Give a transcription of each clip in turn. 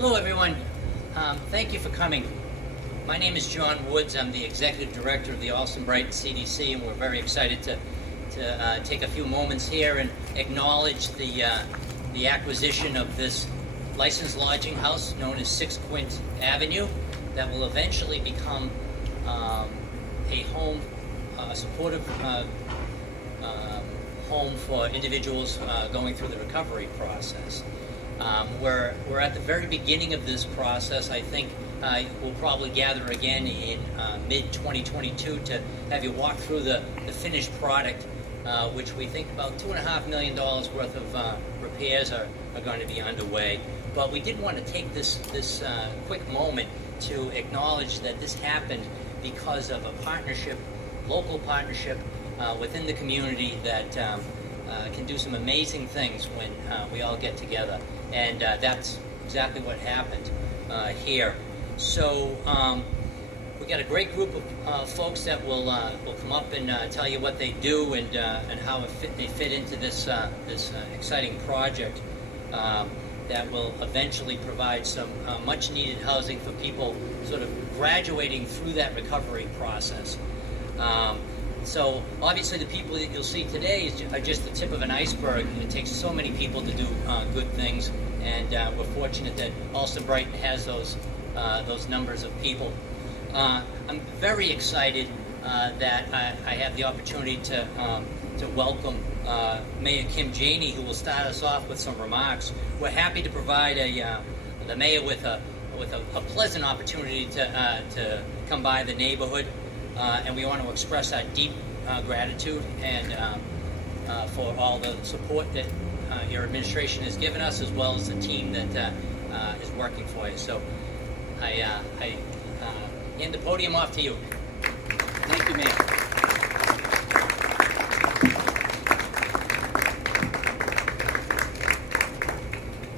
Hello, everyone. Thank you for coming. My name is John Woods. I'm the Executive Director of the Allston-Brighton CDC, and we're very excited to take a few moments here and acknowledge the acquisition of this licensed lodging house known as 6 Quint Avenue that will eventually become a home, a supportive home for individuals going through the recovery process. We're at the very beginning of this process. I think we'll probably gather again in mid-2022 to have you walk through the finished product, which we think about $2.5 million worth of repairs are going to be underway. But we did want to take this quick moment to acknowledge that this happened because of a partnership, local partnership within the community that can do some amazing things when we all get together. And that's exactly what happened here. So we got a great group of folks that will come up and tell you what they do and how they fit into this exciting project that will eventually provide some much needed housing for people sort of graduating through that recovery process. So obviously the people that you'll see today are just the tip of an iceberg. It takes so many people to do good things, and we're fortunate that Allston-Brighton has those numbers of people. I'm very excited that I have the opportunity to welcome Mayor Kim Janey, who will start us off with some remarks. We're happy to provide the mayor with a pleasant opportunity to come by the neighborhood. And we want to express our deep gratitude and for all the support that your administration has given us, as well as the team that is working for you. So I hand the podium off to you. Thank you, Mayor.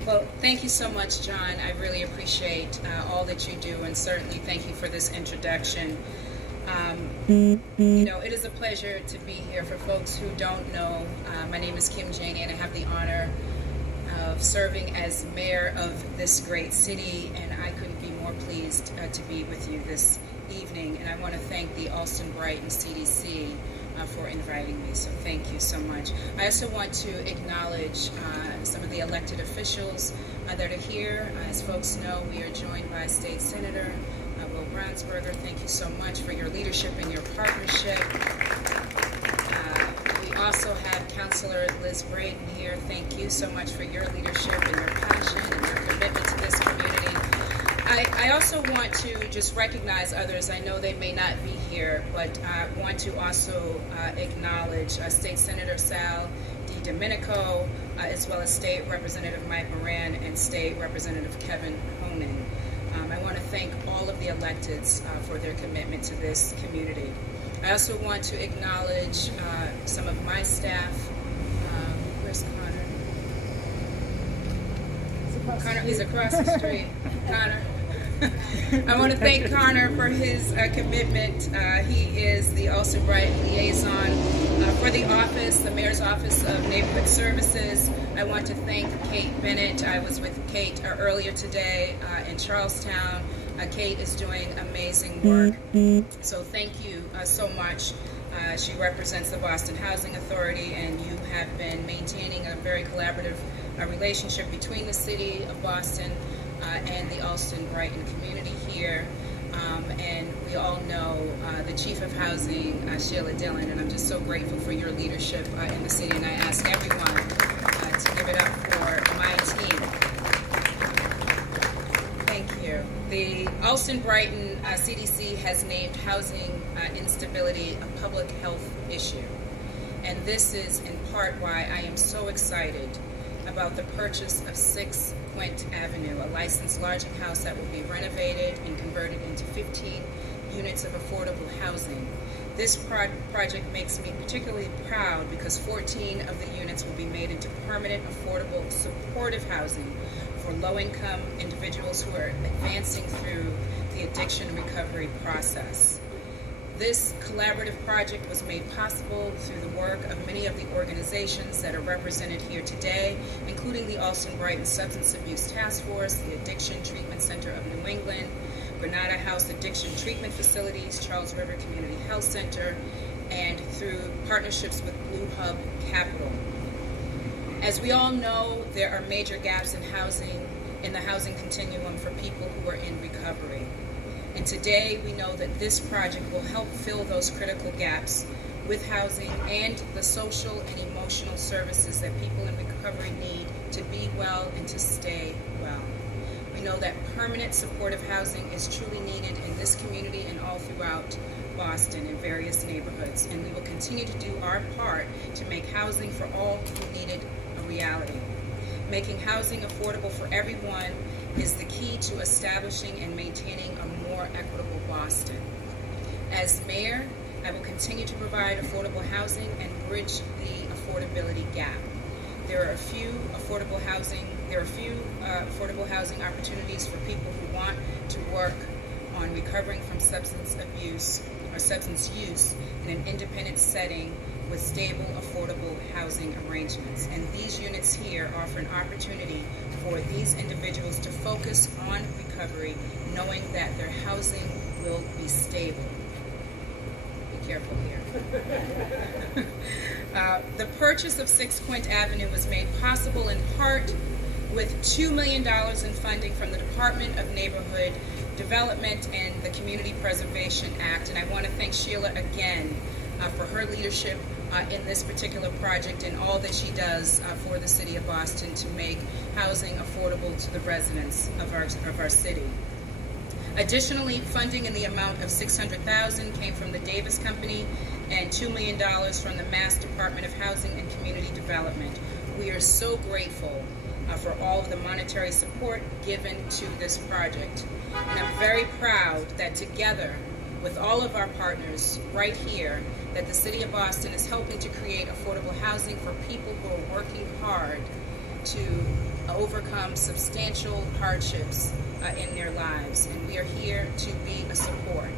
Well, thank you so much, John. I really appreciate all that you do, and certainly thank you for this introduction. You know, it is a pleasure to be here. For folks who don't know, my name is Kim Janey, and I have the honor of serving as mayor of this great city, and I couldn't be more pleased to be with you this evening. And I want to thank the Allston-Brighton CDC for inviting me, so thank you so much. I also want to acknowledge some of the elected officials that are here. As folks know, we are joined by State Senator Will Brownsberger. Thank you so much for your leadership and your partnership. We also have Councilor Liz Breadon here. Thank you so much for your leadership and your passion and your commitment to this community. I also want to just recognize others. I know they may not be here, but I want to also acknowledge State Senator Sal DiDomenico, as well as State Representative Mike Moran and State Representative Kevin Honan. I want to thank all of the electeds for their commitment to this community. I also want to acknowledge some of my staff. Where's Connor? Connor, he's across the street. Connor. I want to thank Connor for his commitment. He is the Allston-Brighton liaison for the office, the Mayor's Office of Neighborhood Services. I want to thank Kate Bennett. I was with Kate earlier today in Charlestown. Kate is doing amazing work. So thank you so much. She represents the Boston Housing Authority, and you have been maintaining a very collaborative relationship between the city of Boston and the Allston-Brighton community here. And we all know the Chief of Housing, Sheila Dillon, and I'm just so grateful for your leadership in the city, and I ask everyone to give it up for my team. Thank you. The Allston-Brighton CDC has named housing instability a public health issue, and this is in part why I am so excited about the purchase of 6 Quint Avenue, a licensed lodging house that will be renovated and converted into 15 units of affordable housing. This project makes me particularly proud because 14 of the units will be made into permanent, affordable, supportive housing for low-income individuals who are advancing through the addiction recovery process. This collaborative project was made possible through the work of many of the organizations that are represented here today, including the Allston-Brighton Substance Abuse Task Force, the Addiction Treatment Center of New England, Granada House Addiction Treatment Facilities, Charles River Community Health Center, and through partnerships with Blue Hub Capital. As we all know, there are major gaps in housing, in the housing continuum for people who are in recovery. And today we know that this project will help fill those critical gaps with housing and the social and emotional services that people in recovery need to be well and to stay well. We know that permanent supportive housing is truly needed in this community and all throughout Boston in various neighborhoods, and we will continue to do our part to make housing for all who need it a reality. Making housing affordable for everyone is the key to establishing and maintaining a more equitable Boston. As mayor, I will continue to provide affordable housing and bridge the affordability gap. There are a few affordable housing opportunities for people who want to work on recovering from substance abuse or substance use in an independent setting with stable, affordable housing arrangements. And these units here offer an opportunity for these individuals to focus on recovery, knowing that their housing will be stable. Be careful here. The purchase of 6 Quint Avenue was made possible in part with $2 million in funding from the Department of Neighborhood Development and the Community Preservation Act. And I want to thank Sheila again for her leadership in this particular project and all that she does for the city of Boston to make housing affordable to the residents of our city. Additionally, funding in the amount of $600,000 came from the Davis Company and $2 million from the Mass Department of Housing and Community Development. We are so grateful for all of the monetary support given to this project. And I'm very proud that together with all of our partners right here, that the City of Boston is helping to create affordable housing for people who are working hard to overcome substantial hardships in their lives. And we are here to be a support.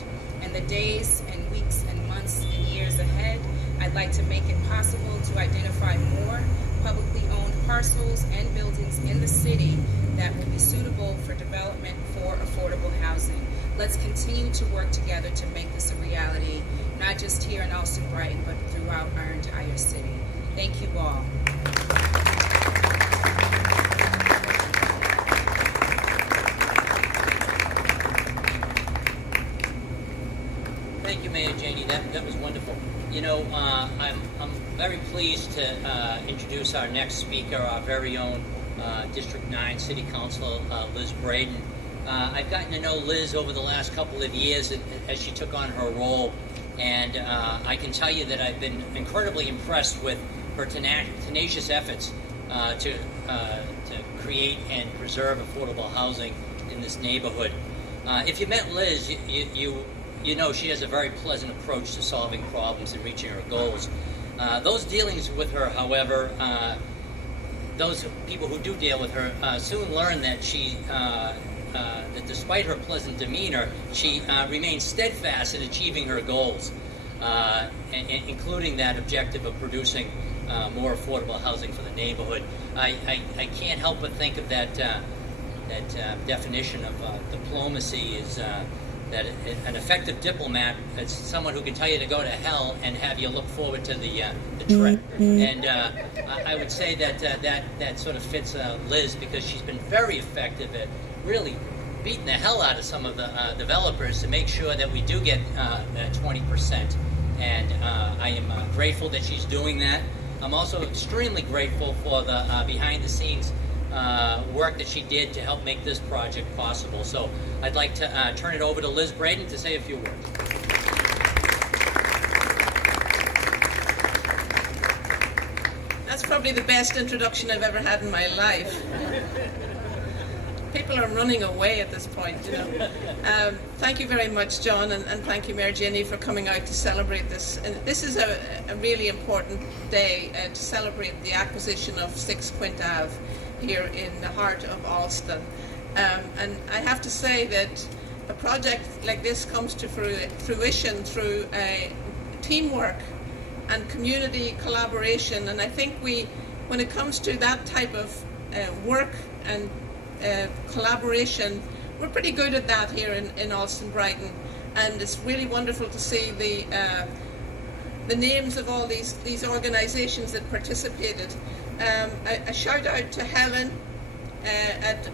In the days and weeks and months and years ahead, I'd like to make it possible to identify more publicly owned parcels and buildings in the city that will be suitable for development for affordable housing. Let's continue to work together to make this a reality, not just here in Allston-Brighton, but throughout our entire city. Thank you all. Thank you, Mayor Janey. That was wonderful. You know, I'm very pleased to introduce our next speaker, our very own District 9 City Councilor Liz Breadon. I've gotten to know Liz over the last couple of years as she took on her role, and I can tell you that I've been incredibly impressed with her tenacious efforts to create and preserve affordable housing in this neighborhood. If you met Liz, you know she has a very pleasant approach to solving problems and reaching her goals. Those dealings with her, however, those people who do deal with her soon learn that that despite her pleasant demeanor, she remains steadfast in achieving her goals, including that objective of producing more affordable housing for the neighborhood. I can't help but think of that definition of diplomacy is that an effective diplomat is someone who can tell you to go to hell and have you look forward to the trip. And I would say that sort of fits Liz, because she's been very effective at really beating the hell out of some of the developers to make sure that we do get 20%. And I am grateful that she's doing that. I'm also extremely grateful for the behind-the-scenes work that she did to help make this project possible. So I'd like to turn it over to Liz Breadon to say a few words. That's probably the best introduction I've ever had in my life. People are running away at this point, you know. Thank you very much, John, and thank you, Mayor Janey, for coming out to celebrate this. And this is a really important day to celebrate the acquisition of 6 Quint Ave here in the heart of Allston. And I have to say that a project like this comes to fruition through teamwork and community collaboration. And I think when it comes to that type of work and collaboration, we're pretty good at that here in Allston-Brighton. And it's really wonderful to see the names of all these organisations that participated. A shout out to Helen at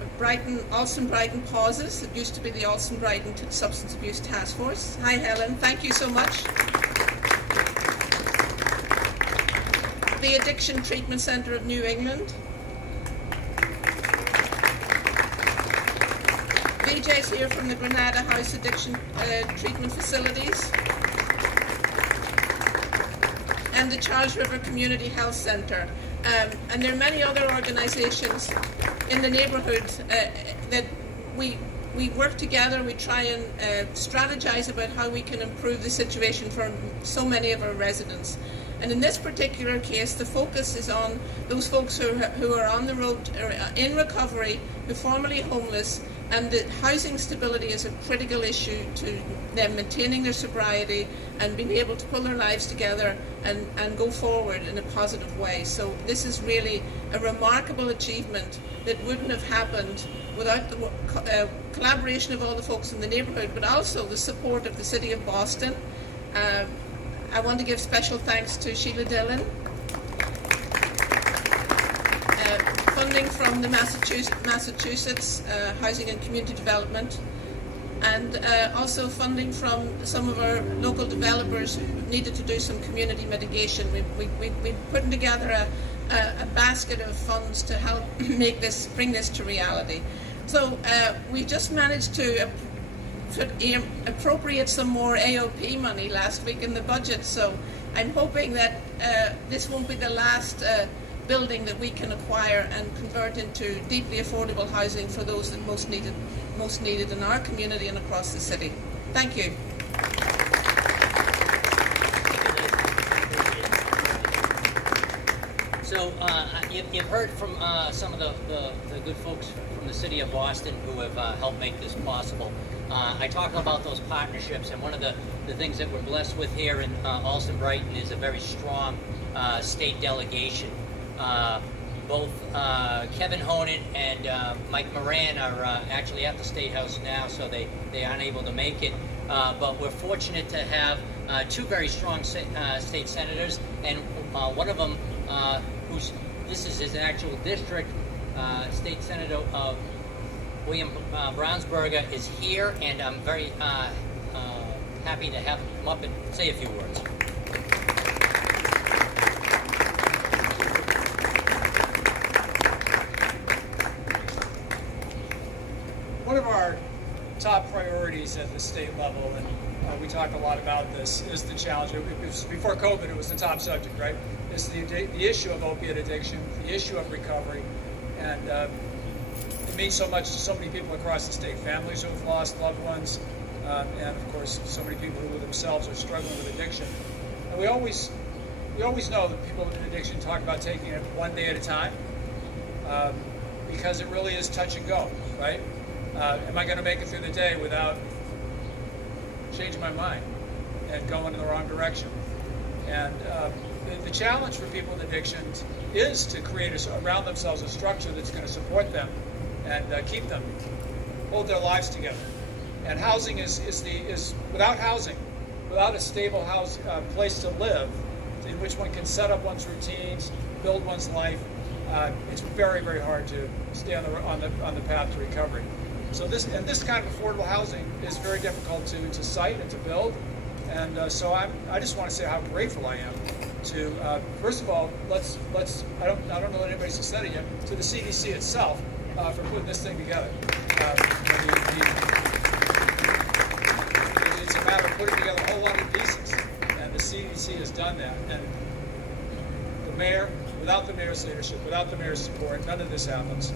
Allston-Brighton Pauses. It used to be the Allston-Brighton Substance Abuse Task Force. Hi Helen, thank you so much. The Addiction Treatment Centre of New England. Vijay's here from the Granada House Addiction Treatment Facilities. And the Charles River Community Health Centre. And there are many other organisations in the neighbourhood that we work together. We try and strategise about how we can improve the situation for so many of our residents. And in this particular case, the focus is on those folks who are on the road or in recovery, who are formerly homeless, and the housing stability is a critical issue to them maintaining their sobriety and being able to pull their lives together and go forward in a positive way. So this is really a remarkable achievement that wouldn't have happened without the collaboration of all the folks in the neighbourhood, but also the support of the City of Boston. I want to give special thanks to Sheila Dillon, funding from the Massachusetts Housing and Community Development, and also funding from some of our local developers who needed to do some community mitigation. We're putting together a basket of funds to help bring this to reality. So we just managed to appropriate some more AOP money last week in the budget, so I'm hoping that this won't be the last building that we can acquire and convert into deeply affordable housing for those that most needed in our community and across the city. Thank you. So you've heard from some of the good folks from the City of Boston who have helped make this possible. I talk about those partnerships, and one of the things that we're blessed with here in Allston-Brighton is a very strong state delegation. Both Kevin Honan and Mike Moran are actually at the State House now, so they aren't able to make it. But we're fortunate to have two very strong state senators, and one of them, this is his actual district, State Senator Will Brownsberger is here, and I'm very happy to have him come up and say a few words. One of our top priorities at the state level, and we talk a lot about this, is the challenge. Before COVID, it was the top subject, right? It's the issue of opiate addiction, the issue of recovery, and it means so much to so many people across the state, families who have lost loved ones, and of course, so many people who themselves are struggling with addiction. And we always know that people with addiction talk about taking it one day at a time, because it really is touch and go, right? Am I going to make it through the day without changing my mind and going in the wrong direction? And the challenge for people with addictions is to create around themselves a structure that's going to support them and keep them, hold their lives together. And housing is without housing, without a stable place to live, in which one can set up one's routines, build one's life, it's very, very hard to stay on the path to recovery. So this kind of affordable housing is very difficult to site and to build, and so I just want to say how grateful I am to first of all, I don't know that anybody's said it yet, to the CDC itself for putting this thing together. It's a matter of putting together a whole lot of pieces, and the CDC has done that. And the mayor, without the mayor's leadership, without the mayor's support, none of this happens.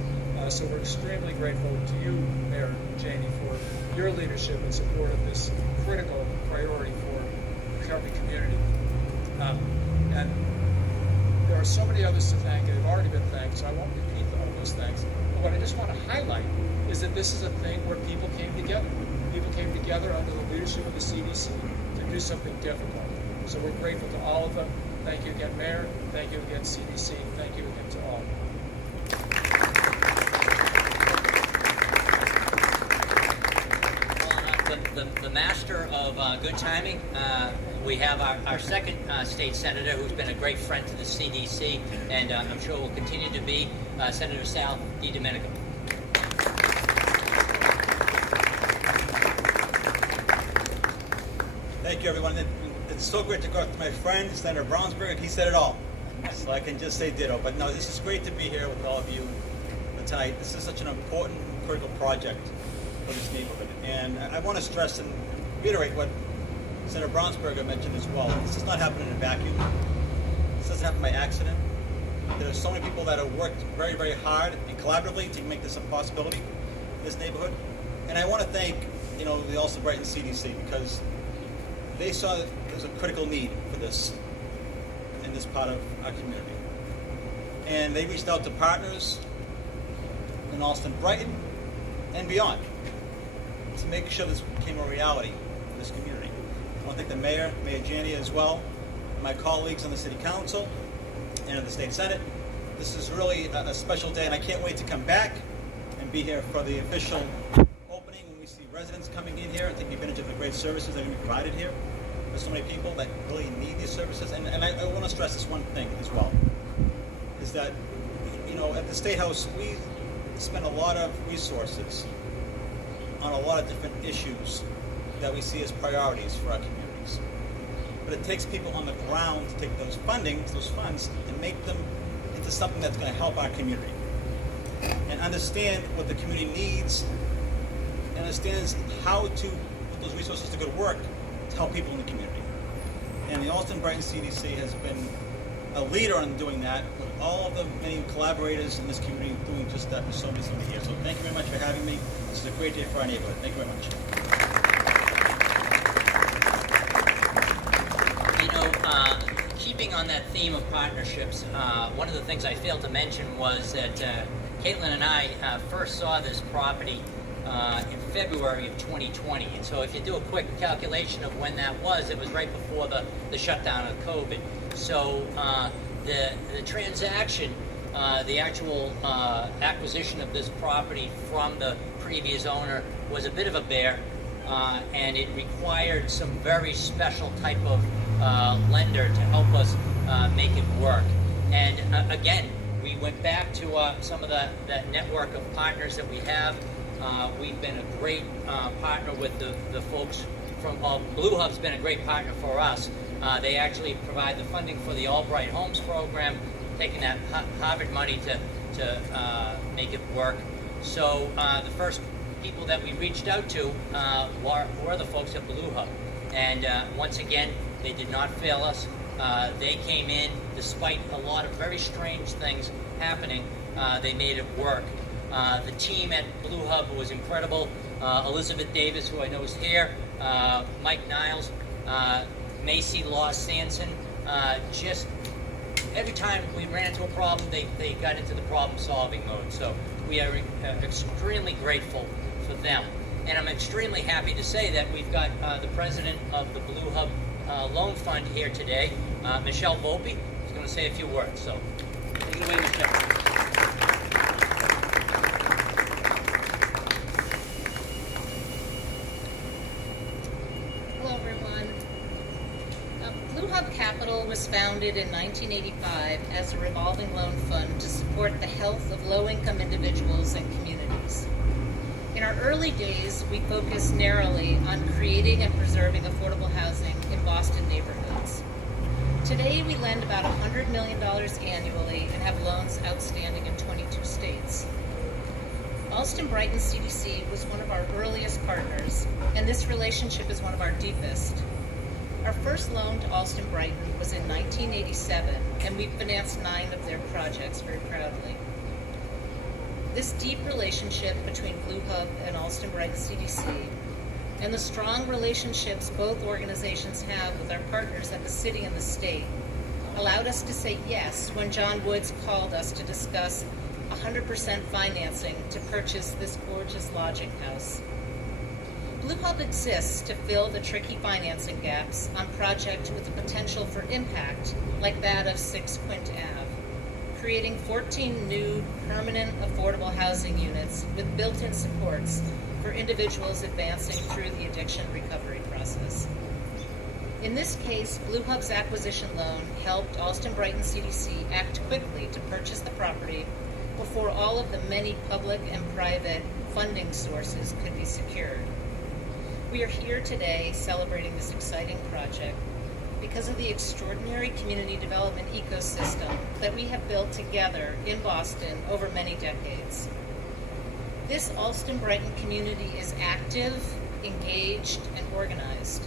So we're extremely grateful to you, Mayor Janey, for your leadership and support of this critical priority for the recovery community. And there are so many others to thank, and have already been thanked, so I won't repeat all those thanks. But what I just want to highlight is that this is a thing where people came together. people came together under the leadership of the CDC to do something difficult. So we're grateful to all of them. Thank you again, Mayor. Thank you again, CDC. Thank you again to all. The master of good timing, we have our second state senator who's been a great friend to the CDC, and I'm sure will continue to be, Senator Sal DiDomenico. Thank you, everyone. It's so great to go up to my friend, Senator Brownsberger. He said it all, so I can just say ditto. But no, this is great to be here with all of you tonight. This is such an important, critical project for this neighborhood. And I want to stress and reiterate what Senator Brownsberger mentioned as well. This does not happen in a vacuum. This doesn't happen by accident. There are so many people that have worked very, very hard and collaboratively to make this a possibility in this neighborhood. And I want to thank, the Allston-Brighton CDC, because they saw that there's a critical need for this in this part of our community. And they reached out to partners in Allston-Brighton and beyond to make sure this became a reality for this community. I want to thank the Mayor Janey as well, and my colleagues on the City Council and in the State Senate. This is really a special day, and I can't wait to come back and be here for the official opening when we see residents coming in here and taking advantage of the great services that are going to be provided here. There's so many people that really need these services, and I want to stress this one thing as well, is that, at the State House, we spend a lot of resources on a lot of different issues that we see as priorities for our communities. But it takes people on the ground to take those funds, and make them into something that's going to help our community. And understand what the community needs, and understands how to put those resources to good work to help people in the community. And the Allston-Brighton CDC has been a leader in doing that, with all of the many collaborators in this community doing just that for so many years. So thank you very much for having me. This is a great day for our neighborhood. Thank you very much. Keeping on that theme of partnerships, one of the things I failed to mention was that Caitlin and I first saw this property in February of 2020. And so if you do a quick calculation of when that was, it was right before the shutdown of COVID. So the transaction, the actual acquisition of this property from the previous owner was a bit of a bear, and it required some very special type of lender to help us make it work. And again, we went back to some of that network of partners that we have. We've been a great partner with the folks from Blue Hub's been a great partner for us. They actually provide the funding for the Albright Homes program, taking that Harvard money to make it work. So the first people that we reached out to were the folks at Blue Hub. And once again, they did not fail us. They came in, despite a lot of very strange things happening, they made it work. The team at Blue Hub was incredible. Elizabeth Davis, who I know is here, Mike Niles, Macy Law Sanson, just every time we ran into a problem, they got into the problem-solving mode. So we are extremely grateful for them. And I'm extremely happy to say that we've got the president of the Blue Hub Loan Fund here today, Michelle Volpe, is going to say a few words. So take it away, Michelle. Capital was founded in 1985 as a revolving loan fund to support the health of low-income individuals and communities. In our early days, we focused narrowly on creating and preserving affordable housing in Boston neighborhoods. Today, we lend about $100 million annually and have loans outstanding in 22 states. Allston-Brighton CDC was one of our earliest partners, and this relationship is one of our deepest. Our first loan to Allston-Brighton was in 1987, and we financed 9 of their projects very proudly. This deep relationship between Blue Hub and Allston-Brighton CDC, and the strong relationships both organizations have with our partners at the city and the state, allowed us to say yes when John Woods called us to discuss 100% financing to purchase this gorgeous lodging house. Blue Hub exists to fill the tricky financing gaps on projects with the potential for impact, like that of 6 Quint Ave, creating 14 new permanent affordable housing units with built-in supports for individuals advancing through the addiction recovery process. In this case, Blue Hub's acquisition loan helped Allston-Brighton CDC act quickly to purchase the property before all of the many public and private funding sources could be secured. We are here today celebrating this exciting project because of the extraordinary community development ecosystem that we have built together in Boston over many decades. This Allston-Brighton community is active, engaged, and organized.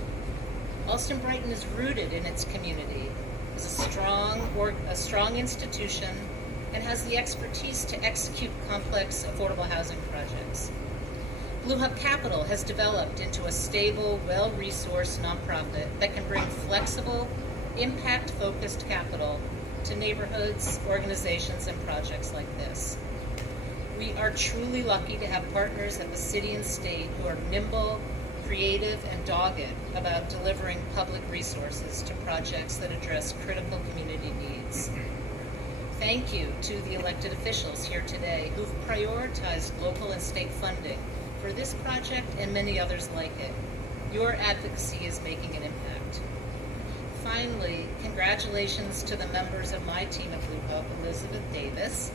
Allston-Brighton is rooted in its community, is a strong institution, and has the expertise to execute complex affordable housing projects. Blue Hub Capital has developed into a stable, well-resourced nonprofit that can bring flexible, impact-focused capital to neighborhoods, organizations, and projects like this. We are truly lucky to have partners at the city and state who are nimble, creative, and dogged about delivering public resources to projects that address critical community needs. Thank you to the elected officials here today who've prioritized local and state funding for this project and many others like it. Your advocacy is making an impact. Finally, congratulations to the members of my team at Blue Hub, Elizabeth Davis,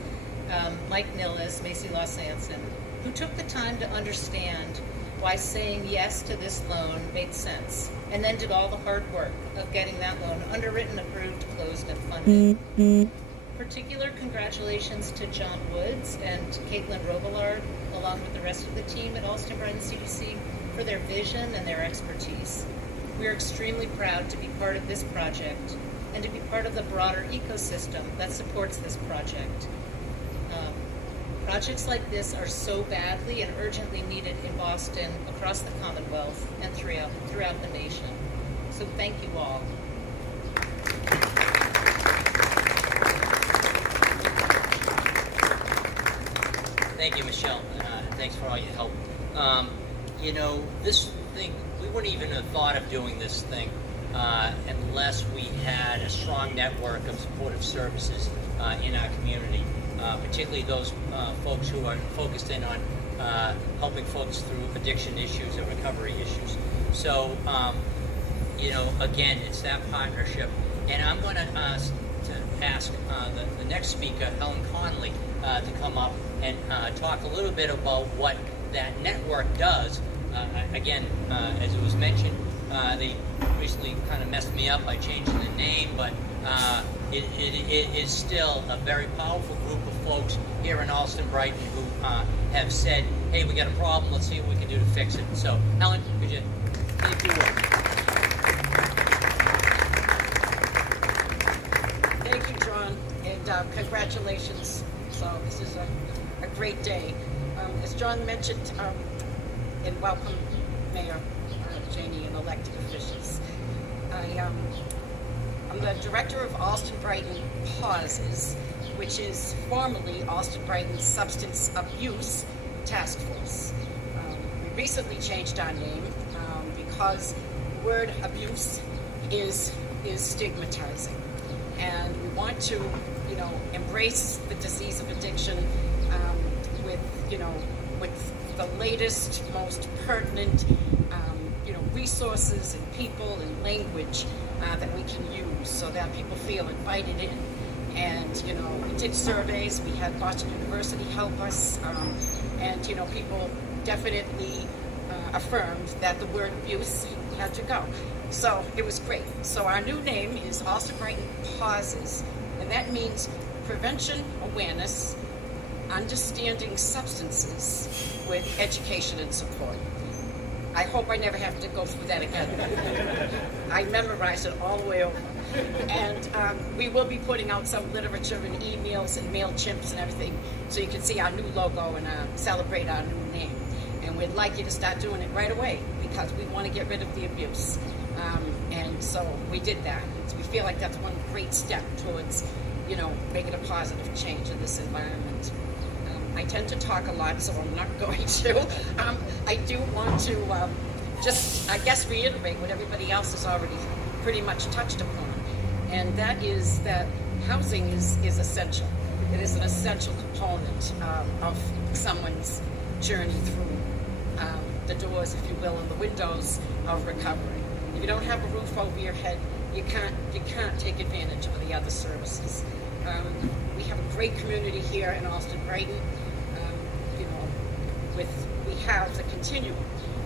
Mike Nilles, Macy Lawsanson, who took the time to understand why saying yes to this loan made sense, and then did all the hard work of getting that loan underwritten, approved, closed, and funded. Particular congratulations to John Woods and Caitlin Robillard, along with the rest of the team at Allston-Brighton CDC, for their vision and their expertise. We are extremely proud to be part of this project and to be part of the broader ecosystem that supports this project. Projects like this are so badly and urgently needed in Boston, across the Commonwealth, and throughout the nation. So thank you all. Thank you, Michelle. Thanks for all your help. This thing, we wouldn't even have thought of doing this thing unless we had a strong network of supportive services in our community, particularly those folks who are focused in on helping folks through addiction issues and recovery issues. So, again, it's that partnership. And I'm going to ask the next speaker, Helen Conley, to come up and talk a little bit about what that network does. Again, as it was mentioned, they recently kind of messed me up by changing the name, but it is still a very powerful group of folks here in Allston-Brighton who have said, hey, we got a problem, let's see what we can do to fix it. So, Helen, could you say a few words? Thank you, John, and congratulations. So this is a great day. As John mentioned, and welcome Mayor Janey and elected officials. I'm the director of Allston-Brighton Pauses, which is formerly Allston-Brighton Substance Abuse Task Force. We recently changed our name because the word abuse is stigmatizing. And we want to, embrace the disease of addiction with the latest, most pertinent, resources and people and language that we can use so that people feel invited in. And, we did surveys. We had Boston University help us, and, people definitely affirmed that the word abuse had to go. So it was great. So our new name is Allston-Brighton Pauses, and that means prevention, awareness, understanding substances with education and support. I hope I never have to go through that again. I memorized it all the way over. And we will be putting out some literature and emails and MailChimps and everything so you can see our new logo and celebrate our new name. And we'd like you to start doing it right away because we want to get rid of the abuse. And so we did that. We feel like that's one great step towards, making a positive change in this environment. I tend to talk a lot, so I'm not going to. I do want to just, I guess, reiterate what everybody else has already pretty much touched upon. And that is that housing is essential. It is an essential component of someone's journey through the doors, if you will, and the windows of recovery. If you don't have a roof over your head, you can't take advantage of the other services. We have a great community here in Allston-Brighton. We have the continuum.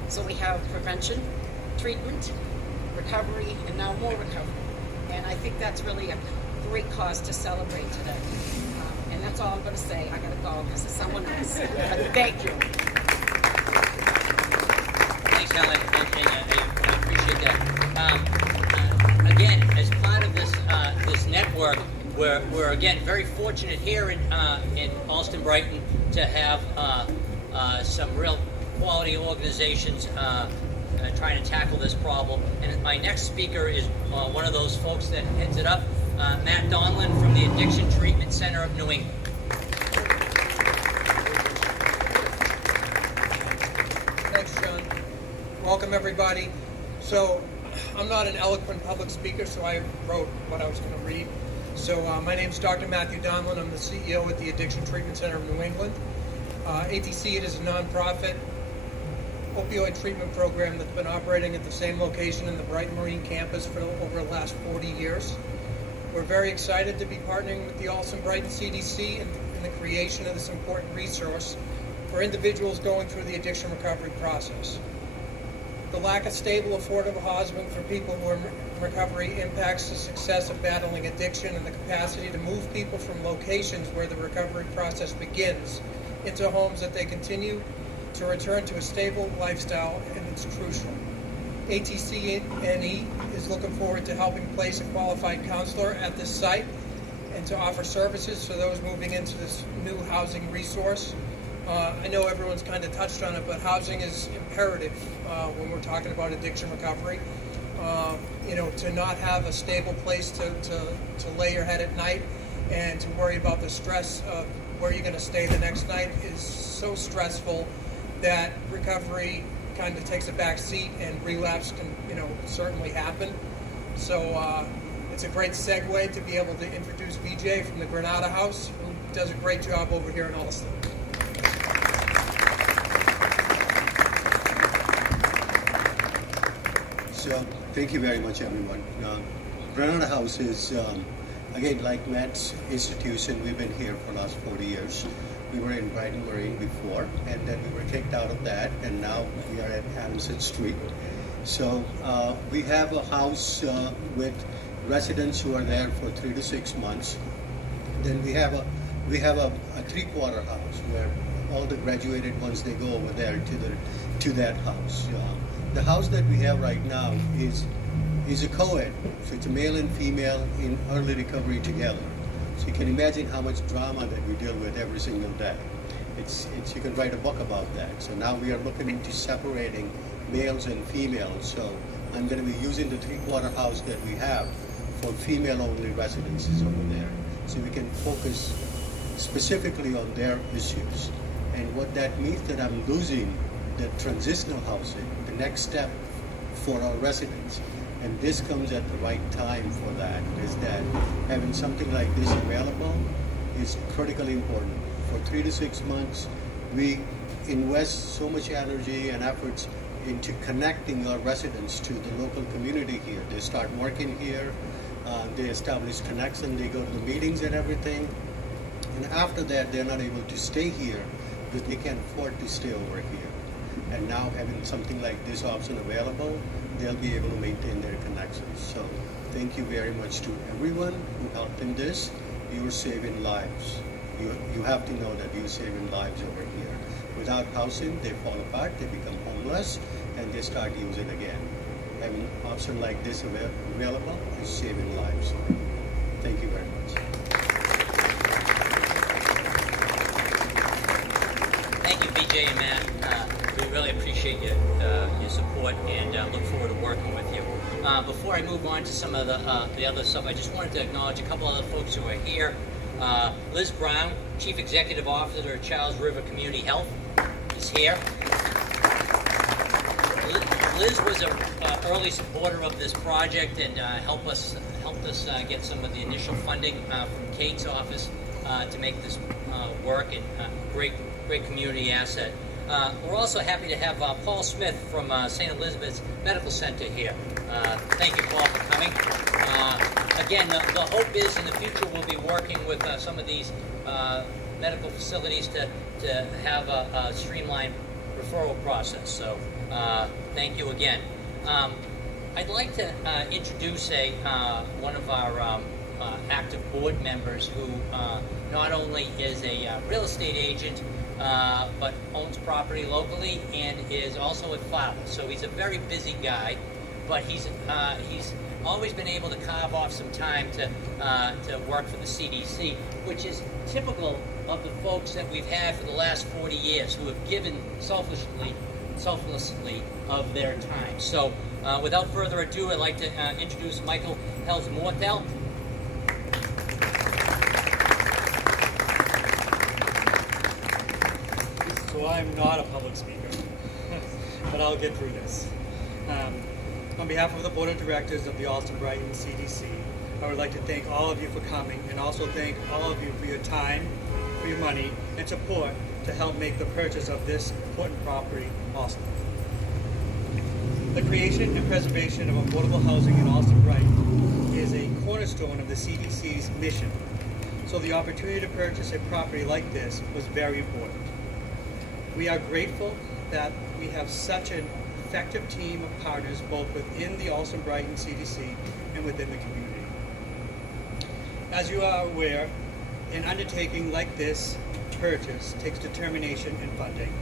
So we have prevention, treatment, recovery, and now more recovery. And I think that's really a great cause to celebrate today. And that's all I'm going to say. I got to go because there's someone else. But thank you. Thanks, Helen. I appreciate that. Again, as part of this network, we're again very fortunate here in Allston-Brighton to have some real quality organizations trying to tackle this problem. And my next speaker is one of those folks that heads it up, Matt Donlan from the Addiction Treatment Center of New England. Thanks, John. Welcome, everybody. So, I'm not an eloquent public speaker, so I wrote what I was going to read. So, my name is Dr. Matthew Donlan. I'm the CEO at the Addiction Treatment Center of New England. ATC, it is a nonprofit opioid treatment program that's been operating at the same location in the Brighton Marine campus for over the last 40 years. We're very excited to be partnering with the Allston-Brighton CDC in the creation of this important resource for individuals going through the addiction recovery process. The lack of stable, affordable housing for people who are in recovery impacts the success of battling addiction and the capacity to move people from locations where the recovery process begins into homes that they continue to return to a stable lifestyle, and it's crucial. ATC&E is looking forward to helping place a qualified counselor at this site and to offer services for those moving into this new housing resource. I know everyone's kind of touched on it, but housing is imperative when we're talking about addiction recovery. To not have a stable place to lay your head at night and to worry about the stress of where you're going to stay the next night is so stressful that recovery kind of takes a back seat and relapse can, certainly happen. So it's a great segue to be able to introduce Vijay from the Granada House, who does a great job over here in Allston. So, thank you very much, everyone. Granada House is, again, like Matt's institution, we've been here for the last 40 years. We were in Brighton Marine before, and then we were kicked out of that, and now we are at Hamilton Street. So we have a house with residents who are there for 3 to 6 months. Then we have a 3-quarter house where all the graduated ones, they go over there to that house. The house that we have right now is a co-ed, so it's a male and female in early recovery together. So you can imagine how much drama that we deal with every single day. It's you can write a book about that. So now we are looking into separating males and females. So I'm going to be using the 3-quarter house that we have for female-only residences over there. So we can focus specifically on their issues. And what that means that I'm losing the transitional housing, the next step for our residents. And this comes at the right time for that, is that having something like this available is critically important. For 3 to 6 months, we invest so much energy and efforts into connecting our residents to the local community here. They start working here, they establish connection, they go to the meetings and everything. And after that, they're not able to stay here because they can't afford to stay over here. And now having something like this option available, they'll be able to maintain their connections. So thank you very much to everyone who helped in this. You're saving lives. You have to know that you're saving lives over here. Without housing, they fall apart, they become homeless, and they start using again. Having an option like this available is saving lives. Thank you very much. Thank you, Vijay and Matt. We really appreciate your support and look forward to working with you. Before I move on to some of the other stuff, I just wanted to acknowledge a couple other folks who are here. Liz Brown, Chief Executive Officer of Charles River Community Health, is here. Liz was an early supporter of this project and helped us get some of the initial funding from Kate's office to make this work, and great community asset. We're also happy to have Paul Smith from St. Elizabeth's Medical Center here. Thank you, Paul, for coming. Again, the hope is in the future we'll be working with some of these medical facilities to have a streamlined referral process. So thank you again. I'd like to introduce one of our active board members who not only is a real estate agent but owns property locally and is also at Fowler. So he's a very busy guy, but he's always been able to carve off some time to work for the CDC, which is typical of the folks that we've had for the last 40 years who have given selflessly of their time. So without further ado, I'd like to introduce Michael Hels-Mortel. So I'm not a public speaker, but I'll get through this. On behalf of the Board of Directors of the Allston-Brighton CDC, I would like to thank all of you for coming, and also thank all of you for your time, for your money, and support to help make the purchase of this important property possible. The creation and preservation of affordable housing in Allston-Brighton is a cornerstone of the CDC's mission, so the opportunity to purchase a property like this was very important. We are grateful that we have such an effective team of partners both within the Allston-Brighton CDC and within the community. As you are aware, an undertaking like this purchase takes determination and funding.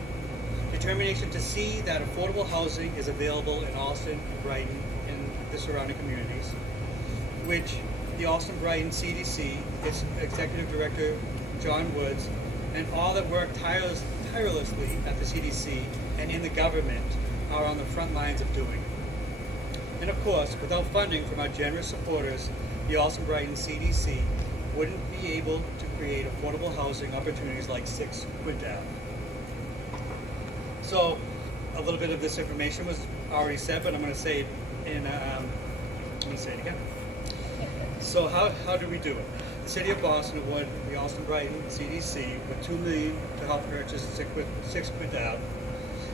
Determination to see that affordable housing is available in Allston-Brighton and the surrounding communities, which the Allston-Brighton CDC, its Executive Director John Woods, and all that work tirelessly at the CDC and in the government are on the front lines of doing. And of course, without funding from our generous supporters, the Allston-Brighton CDC wouldn't be able to create affordable housing opportunities like 6 Quint Avenue. So, a little bit of this information was already said, but I'm going to say it in, let me say it again. So how did we do it? The City of Boston awarded the Allston-Brighton CDC with $2 million to help purchase 6 Quint Ave.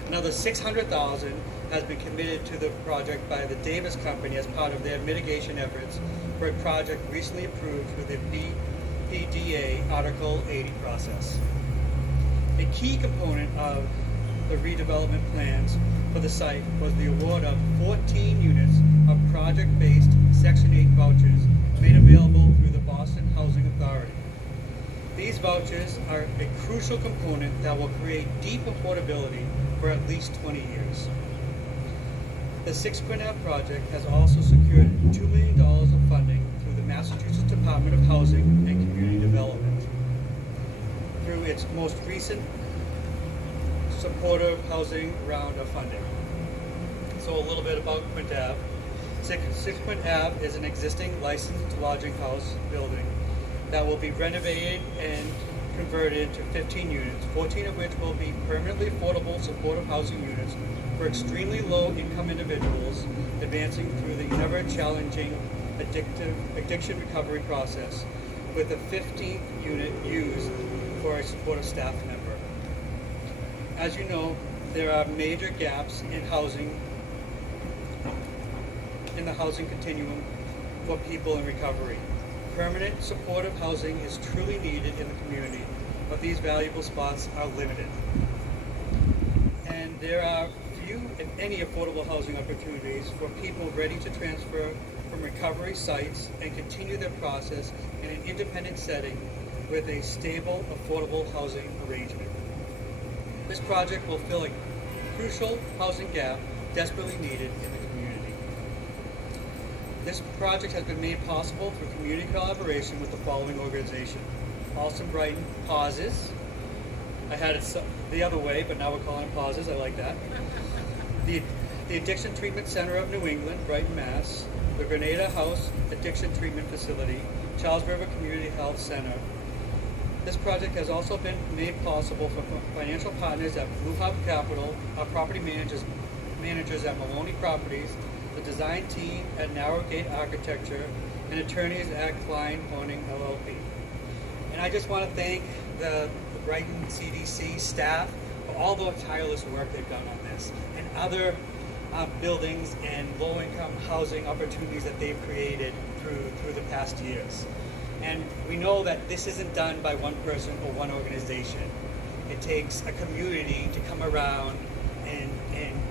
Another $600,000 has been committed to the project by the Davis Company as part of their mitigation efforts for a project recently approved with the BPDA Article 80 process. A key component of the redevelopment plans for the site was the award of 14 units of project-based Section 8 vouchers made available through the Boston Housing Authority. These vouchers are a crucial component that will create deep affordability for at least 20 years. The 6 Quint Ave project has also secured $2 million of funding through the Massachusetts Department of Housing and Community Development through its most recent supportive housing round of funding. So a little bit about Quint Ave. 6 Quint Ave is an existing licensed lodging house building that will be renovated and converted into 15 units, 14 of which will be permanently affordable supportive housing units for extremely low-income individuals advancing through the ever-challenging addiction recovery process, with a 15th unit used for a supportive staff member. As you know, there are major gaps in housing, in the housing continuum for people in recovery. Permanent supportive housing is truly needed in the community, but these valuable spots are limited. And there are few, if any, affordable housing opportunities for people ready to transfer from recovery sites and continue their process in an independent setting with a stable, affordable housing arrangement. This project will fill a crucial housing gap desperately needed in the community. This project has been made possible through community collaboration with the following organization: Allston-Brighton Pauses. I had it the other way, but now we're calling it Pauses. I like that. The Addiction Treatment Center of New England, Brighton, Mass. The Granada House Addiction Treatment Facility, Charles River Community Health Center. This project has also been made possible for financial partners at Blue Hub Capital, our property managers managers at Maloney Properties, the design team at Narrowgate Architecture, and attorneys at Klein Honing LLP. And I just want to thank the Brighton CDC staff for all the tireless work they've done on this, and other buildings and low-income housing opportunities that they've created through the past years. And we know that this isn't done by one person or one organization. It takes a community to come around and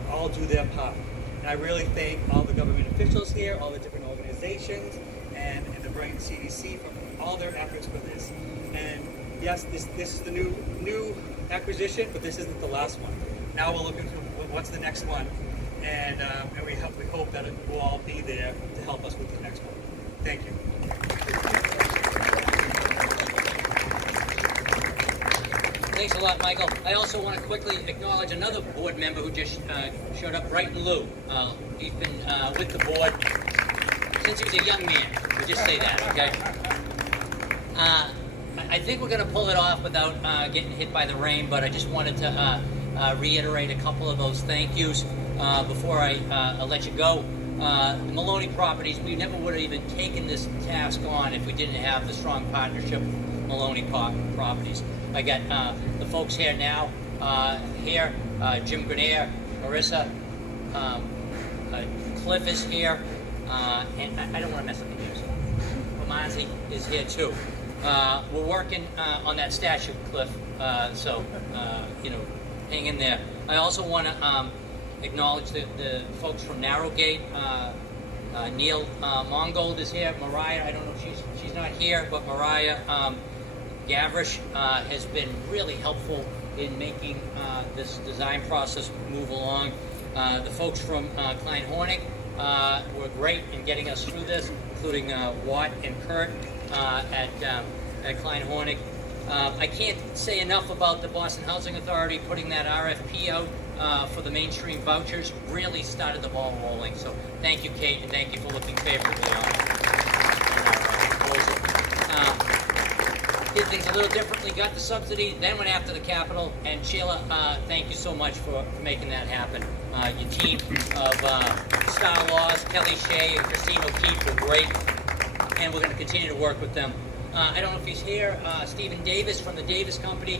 all do their part. And I really thank all the government officials here, all the different organizations, and the Brighton CDC for all their efforts for this. And yes, this is the new acquisition, but this isn't the last one. Now we're looking for what's the next one, and we hope that it will all be there to help us with the next one. Thank you. Thanks a lot, Michael. I also want to quickly acknowledge another board member who just showed up, Brighton Lou. He's been with the board since he was a young man. We'll just say that, okay? I think we're going to pull it off without getting hit by the rain, but I just wanted to reiterate a couple of those thank yous before I let you go. Maloney Properties, we never would have even taken this task on if we didn't have the strong partnership with Maloney Properties. I got the folks here now, Jim Grenier, Marissa, Cliff is here, and I don't want to mess up the names. Romanzi is here too. We're working on that statue, Cliff, so hang in there. I also want to acknowledge the folks from Narrowgate. Neil Mongold is here. Mariah, I don't know if she's not here, but Mariah Gavrish has been really helpful in making this design process move along. The folks from Klein Honig were great in getting us through this, including Watt and Kurt at Klein Honig. I can't say enough about the Boston Housing Authority putting that RFP out for the mainstream vouchers. Really started the ball rolling. So thank you, Kate, and thank you for looking favorably on it. Did things a little differently, got the subsidy, then went after the capital. And Sheila, thank you so much for making that happen. Your team of Star Laws, Kelly Shea and Christine O'Keefe were great, and we're going to continue to work with them. I don't know if he's here. Stephen Davis from the Davis Company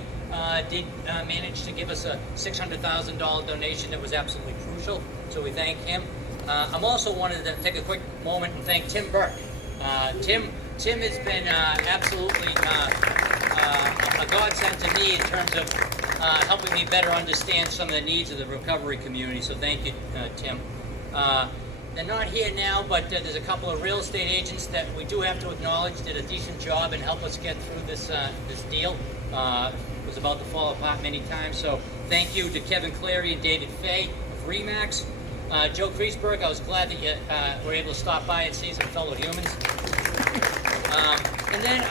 did manage to give us a $600,000 donation that was absolutely crucial, so we thank him. I'm also wanted to take a quick moment and thank Tim Burke. Tim has been absolutely a godsend to me in terms of helping me better understand some of the needs of the recovery community, so thank you, Tim. They're not here now, but there's a couple of real estate agents that we do have to acknowledge did a decent job and helped us get through this deal. It was about to fall apart many times, so thank you to Kevin Clary and David Fay of RE/MAX. Joe Kreisberg, I was glad that you were able to stop by and see some fellow humans. And then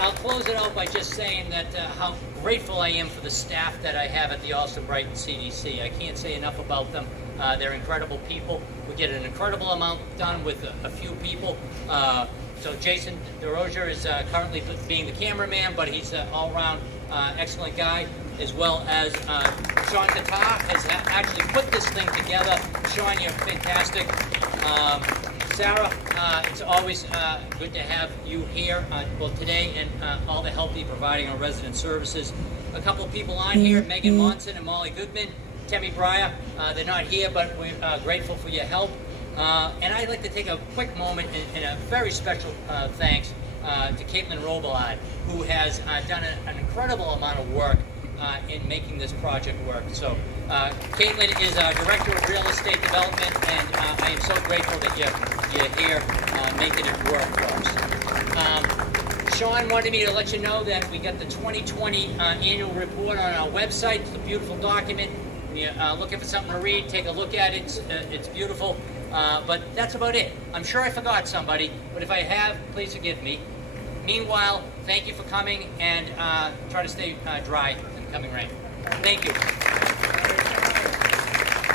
I'll close it out by just saying that how grateful I am for the staff that I have at the Allston-Brighton CDC. I can't say enough about them. They're incredible people. We get an incredible amount done with a few people. So Jason DeRozier is currently being the cameraman, but he's an all-around excellent guy, as well as Sean Tatar has actually put this thing together. Sean, you're fantastic. Sarah, it's always good to have you here, both today and all the help you're providing on resident services. A couple of people on here, Megan Monson and Molly Goodman, Tammy Breyer. They're not here, but we're grateful for your help. And I'd like to take a quick moment and a very special thanks to Caitlin Robillard, who has done an incredible amount of work in making this project work. So Caitlin is our Director of Real Estate Development, and I am so grateful that you're here making it work for us. Sean wanted me to let you know that we got the 2020 annual report on our website. It's a beautiful document. When you're looking for something to read, take a look at it. It's beautiful. But that's about it. I'm sure I forgot somebody, but if I have, please forgive me. Meanwhile, thank you for coming, and try to stay dry in the coming rain. Thank you.